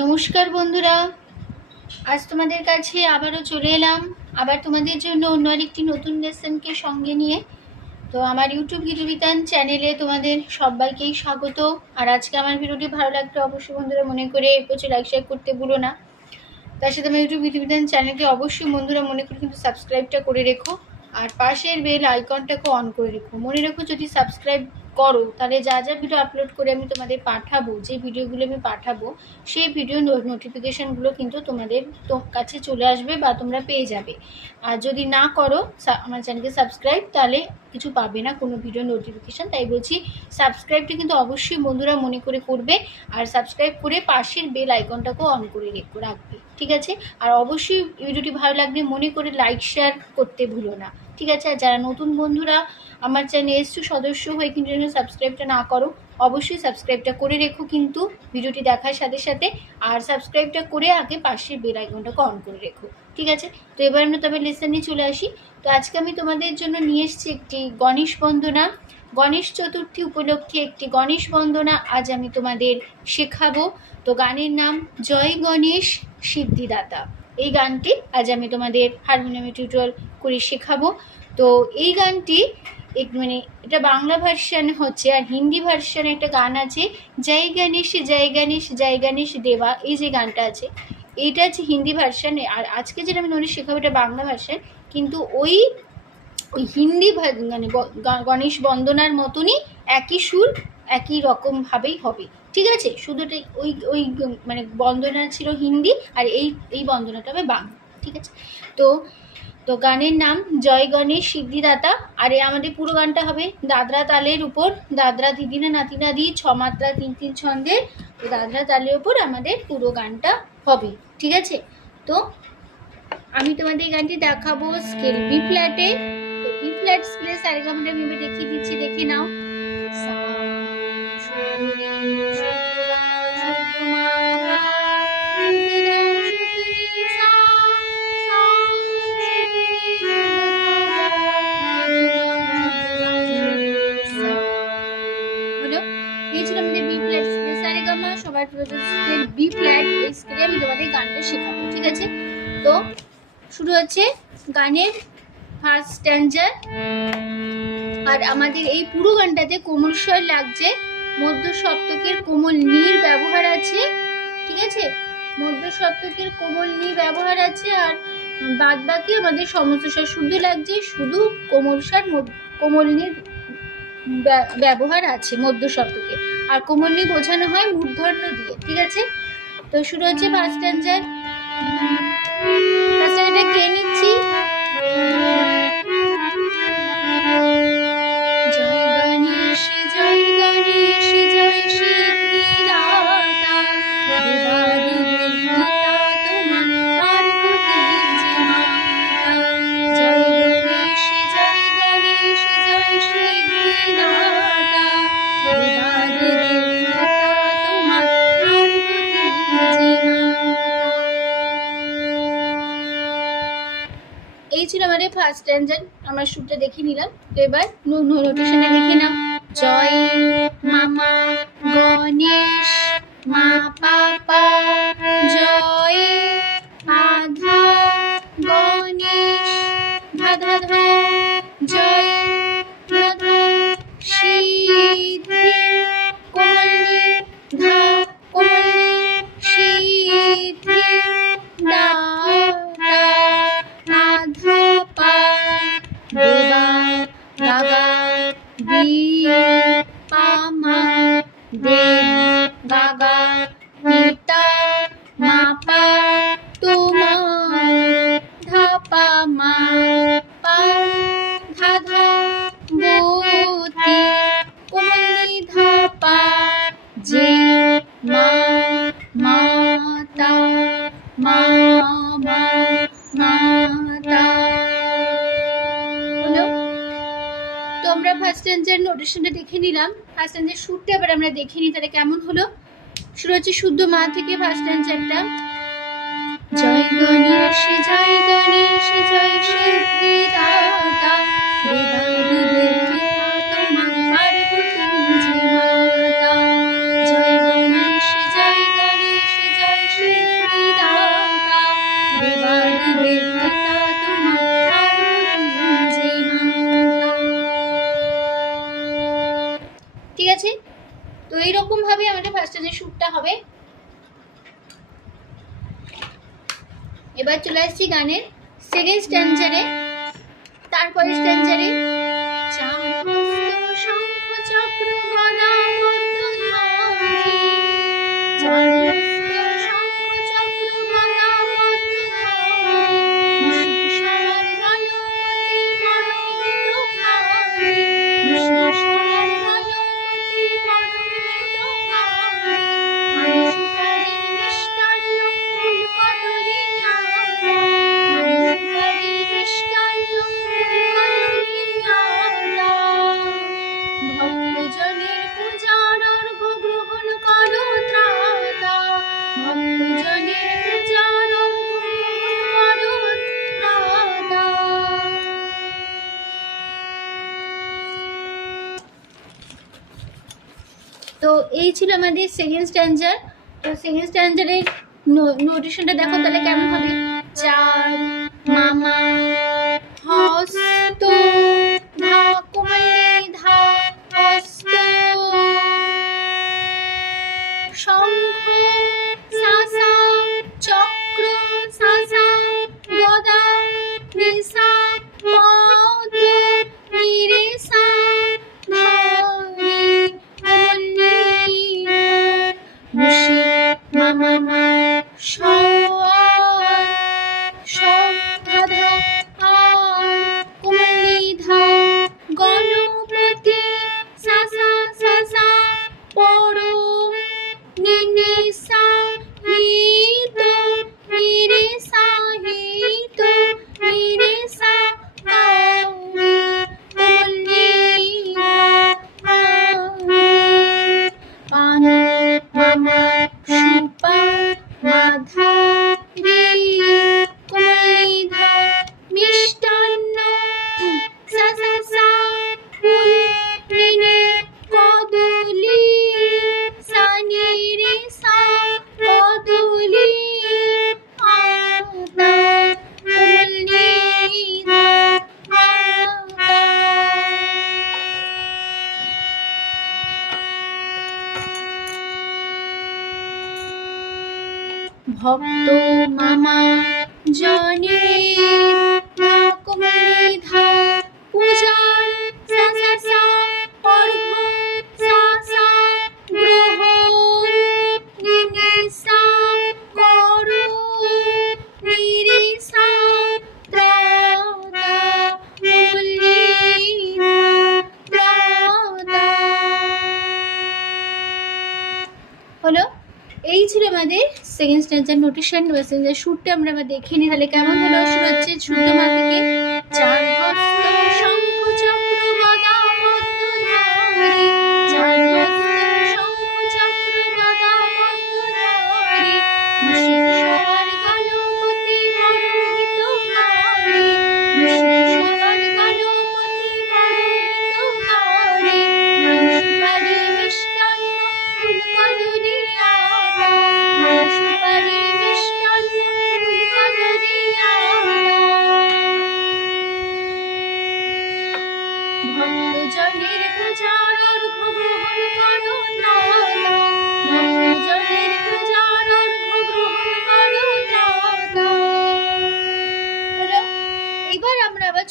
নমস্কার বন্ধুরা। আজ তোমাদের কাছে আবারও চলে এলাম। আবার তোমাদের জন্য অন্য আরেকটি নতুন লেসনকে সঙ্গে নিয়ে। তো আমার ইউটিউব গীতবিতান চ্যানেলে তোমাদের সবাইকেই স্বাগত। আর আজকে আমার ভিডিওটি ভালো লাগলে অবশ্যই বন্ধুরা মনে করে প্রচুর লাইক শেয়ার করতে ভুলো না। তার সাথে আমার ইউটিউব গীতবিতান চ্যানেলকে অবশ্যই বন্ধুরা মনে করে কিন্তু সাবস্ক্রাইবটা করে রেখো। আর পাশের বেল আইকনটাকে অন করে রেখো। মনে রেখো যদি সাবস্ক্রাইব করো, তাহলে যা যা ভিডিও আপলোড করে আমি তোমাদের পাঠাবো, যে ভিডিওগুলো আমি পাঠাবো, সেই ভিডিও নোটিফিকেশানগুলো কিন্তু তোমাদের কাছে চলে আসবে বা তোমরা পেয়ে যাবে। আর যদি না করো আমার চ্যানেলকে সাবস্ক্রাইব তাহলে কিছু পাবে না কোনো ভিডিও নোটিফিকেশান তাই বলছি সাবস্ক্রাইবটা কিন্তু অবশ্যই বন্ধুরা মনে করে করবে, আর সাবস্ক্রাইব করে পাশের বেল আইকনটাকেও অন করে রেখো রাখবে, ঠিক আছে? আর অবশ্যই ভিডিওটি ভালো লাগলে মনে করে লাইক শেয়ার করতে ভুলো না। ঠিক আছে, আর যারা নতুন বন্ধুরা আমার চ্যানেল এসছো, সদস্য হয়ে কিন্তু যেন সাবস্ক্রাইবটা না করো, অবশ্যই সাবস্ক্রাইবটা করে রেখো কিন্তু ভিডিওটি দেখার সাথে সাথে, আর সাবস্ক্রাইবটা করে আগে পাশের বেল আইকনটাকে অন করে রেখো, ঠিক আছে? তো এবার আমরা তবে লেসনে চলে আসি। তো আজকে আমি তোমাদের জন্য নিয়ে এসেছি একটি গণেশ বন্দনা, গণেশ চতুর্থী উপলক্ষে একটি গণেশ বন্দনা, আজ আমি তোমাদের শেখাবো। তো গানের নাম, জয় গণেশ সিদ্ধিদাতা। এই গানটি আজ আমি তোমাদের হারমোনিয়ামে টিউটোরিয়াল করে শেখাবো। তো এই গানটি এক মানে এটা বাংলা ভার্সান হচ্ছে আর হিন্দি ভার্সানে একটা গান আছে জয় গণেশ জয় গণেশ জয় গণেশ দেবা এই যে গানটা আছে। এইটা আছে হিন্দি ভার্সানে আর আজকে যেটা আমি তোমাদের শেখাবো এটা বাংলা ভার্সান কিন্তু ওই ওই হিন্দি মানে গণেশ বন্দনার মতনই একই সুর একই রকমভাবেই হবে। ঠিক আছে? শুধু এটা ওই ওই মানে বন্দনা ছিল হিন্দি আর এই এই বন্দনাটা হবে বাংলা ঠিক আছে? তো তো গানের নাম জয় গণেশ সিদ্ধিদাতা আর আমাদের পুরো গানটা হবে দাদরা তালের উপর দাদরা দিদিনা নাতিনা দি ছ মাত্রা তিন তিন ছন্দে তো দাদরা তালের উপর আমাদের পুরো গানটা হবে ঠিক আছে? তো আমি তোমাদের এই গানটি দেখাবো স্কেল বি ফ্ল্যাটে তো বি ফ্ল্যাট স্কেলে সারেগামাটা আমি দেখিয়ে দিচ্ছি দেখে নাও। সা, প্রিয় স্কেল বি ফ্ল্যাট এই স্কেলে আমি তোমাদের গানটা শেখাবো, ঠিক আছে? তো শুরু হচ্ছে গানের ফার্স্ট স্ট্যান্ডার আর আমাদের এই পুরো গানটাতে কোমল স্বর লাগছে, মধ্য সপ্তকের কোমল নীর ব্যবহার আছে, ঠিক আছে? মধ্য সপ্তকের কোমল নী ব্যবহার আছে, আর বাদ বাকি আমাদের সমস্ত স্বর শুদ্ধ লাগছে, শুধু কোমল স্বর কোমল নীর ব্যবহার আছে মধ্য সপ্তকে। আর কোমল নী বোঝানো হয় মূর্ধন্য দিয়ে, ঠিক আছে? তো শুরু হচ্ছে ফার্স্ট স্ট্যান্ডার ফার্স্ট স্ট্যান্ডারটা কে নিচ্ছি? ফার্স্ট স্ট্যান্ডার আমরা শুটটা দেখে নিলাম। তো এবার নোটেশনে দেখে নাও। জয় মামা, গণেশ, মা, পাপা। জয় আধা, গণেশ ধা ধা। জয় আমরা অডিশনটা দেখে নিলাম। ফার্স্ট রেঞ্জের সুরটা এবার আমরা দেখে নিই, তাহলে কেমন হলো? শুরু হচ্ছে শুদ্ধ মা থেকে ফার্স্ট রেঞ্জারটা জয় গণেশ জয় গণেশ, জয় সিদ্ধি দাতা। লাস্টে সুরটা হবে। এবার চলে আসছি গানের সেকেন্ড স্ট্যান্ডারে তারপরে স্ট্যান্ডারে এই ছিল আমাদের সেকেন্ড স্ট্যান্ডার তো সেকেন্ড স্ট্যান্ডারের নোটেশনটা দেখো, তাহলে কেমন হবে? চার, মামা ভক্ত মামা জনে ওয়েস্টার্ন যে নোটিশন ওয়েস্টার্ন যে শ্যুটটা আমরা দেখে নিই তাহলে কেমন হলো? শুরু হচ্ছে শ্যুটটা থেকে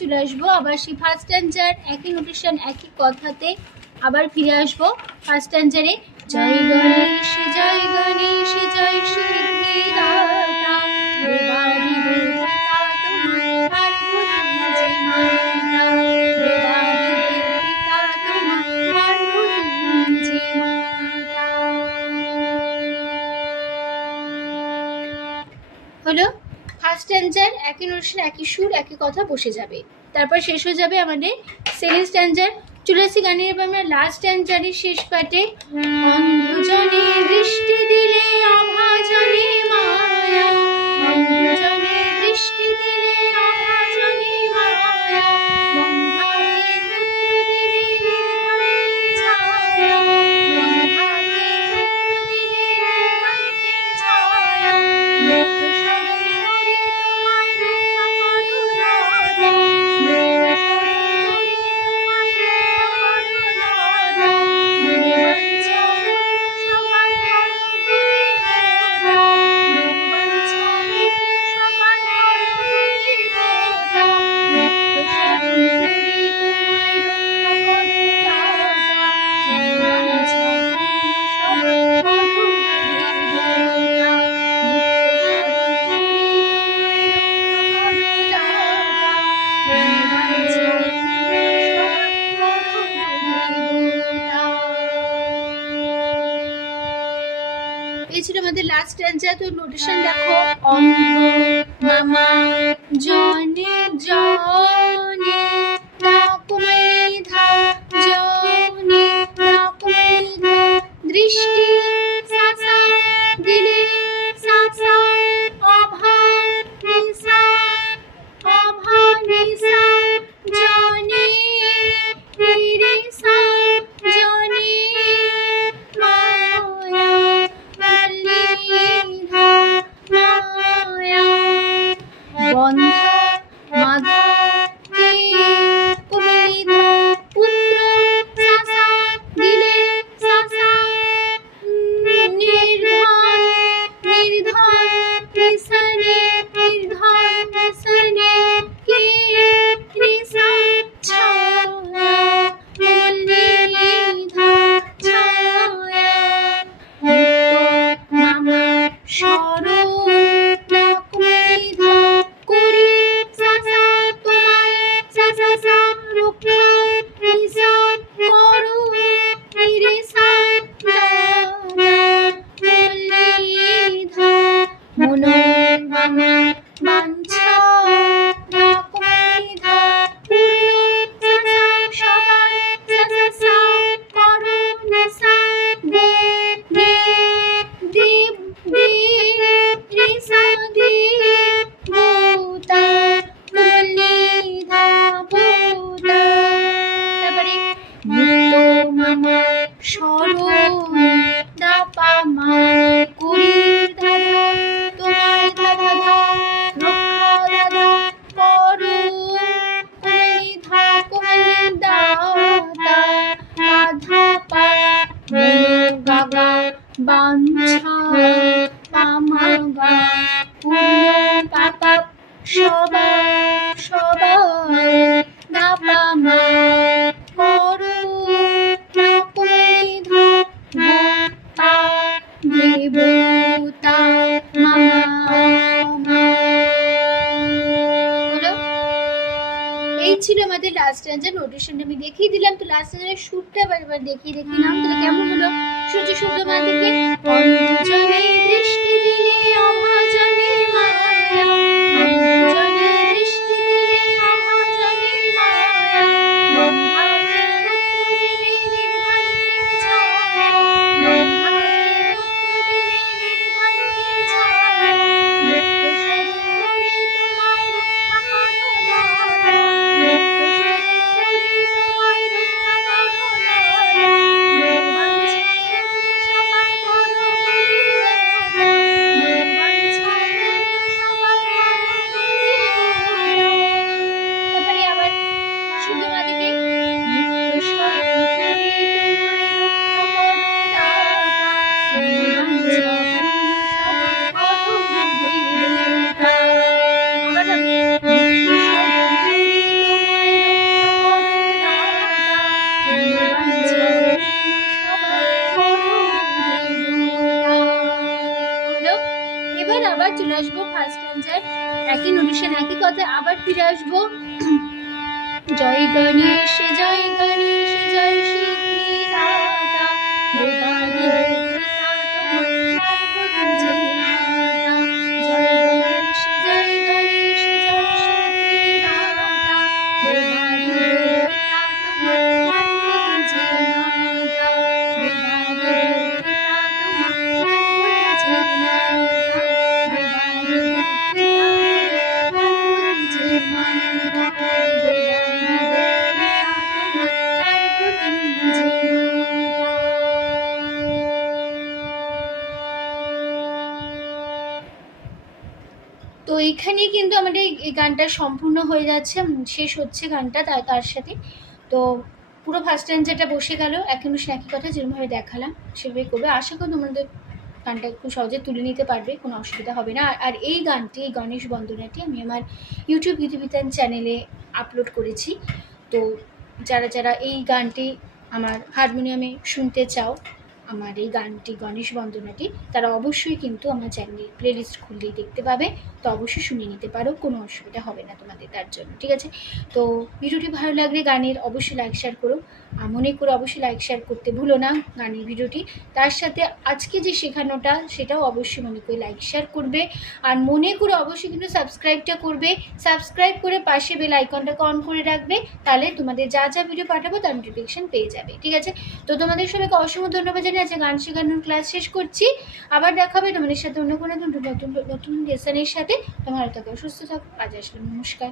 চলে আসব। আবার সেই ফার্স্ট অ্যান্সার একই নোটিশন একই কথাতে আবার ফিরে আসব। ফার্স্ট অ্যান্সারে জয় গণেশ জয় গণেশ, জয় হলো? ফার্স্ট স্ট্যান্ডার একই নোশন একই সুর, একই কথা বসে যাবে। তারপর শেষ হয়ে যাবে আমাদের সেকেন্ড স্ট্যান্ডার চলে আসি গানের এবার আমরা লাস্ট স্ট্যান্ডারের শেষ পাটে দৃষ্টি দিলে অভাজনে মায়া। দৃষ্টি দিলে লাস্ট স্ট্যান্ডা তো নোটেশন দেখো অন্ধ মামা জনে জনে ছিল আমাদের লাস্ট স্ট্যান্ডার নোটেশনটা আমি দেখিয়ে দিলাম। তো লাস্ট স্ট্যান্ডারের শুটটা এবার এবার দেখিয়ে দেখিলাম তাহলে কেমন হলো? সূর্য শুদ্ধ মা থেকে অঞ্জনে দৃষ্টি ফিরে আসব। জয় গণেশ। এই গানটা সম্পূর্ণ হয়ে যাচ্ছে শেষ হচ্ছে গানটা তার তার সাথে। তো পুরো ফার্স্ট টাইম যেটা বসে গেল এখন সে একই কথা যেরকমভাবে দেখালাম সেভাবে করবে। আশা করি তোমাদের গানটা খুব সহজে তুলে নিতে পারবে, কোনো অসুবিধা হবে না। আর- আর এই গানটি, এই গণেশ বন্দনাটি আমি আমার ইউটিউব ইউটিউবিতান চ্যানেলে আপলোড করেছি। তো যারা যারা এই গানটি আমার হারমোনিয়ামে শুনতে চাও আমার এই গানটি, গণেশ বন্দনাটি, তারা অবশ্যই কিন্তু আমার চ্যানেলে প্লেলিস্ট খুললেই দেখতে পাবে। তো অবশ্যই শুনে নিতে পারো, কোনো অসুবিধা হবে না তোমাদের তার জন্য, ঠিক আছে? তো ভিডিওটি ভালো লাগলে গানের অবশ্যই লাইক শেয়ার করো। আর মনে করে অবশ্যই লাইক শেয়ার করতে ভুলো না গানের ভিডিওটি। তার সাথে আজকে যে শেখানোটা, সেটাও অবশ্যই মনে করে লাইক শেয়ার করবে। আর মনে করে অবশ্যই কিন্তু সাবস্ক্রাইবটা করবে। সাবস্ক্রাইব করে পাশে বেল আইকনটাকে অন করে রাখবে। তাহলে তোমাদের যা যা ভিডিও পাঠাবো, তার নোটিফিকেশন পেয়ে যাবে। ঠিক আছে? তো তোমাদের সবাইকে অসংখ্য ধন্যবাদ জানিয়ে আজকে গান শেখানোর ক্লাস শেষ করছি। আবার দেখাবে তোমাদের সাথে অন্য কোনো নতুন নতুন নতুন লেসনের সাথে। তোমার থাকো সুস্থ থাকো। আজ আসলে নমস্কার।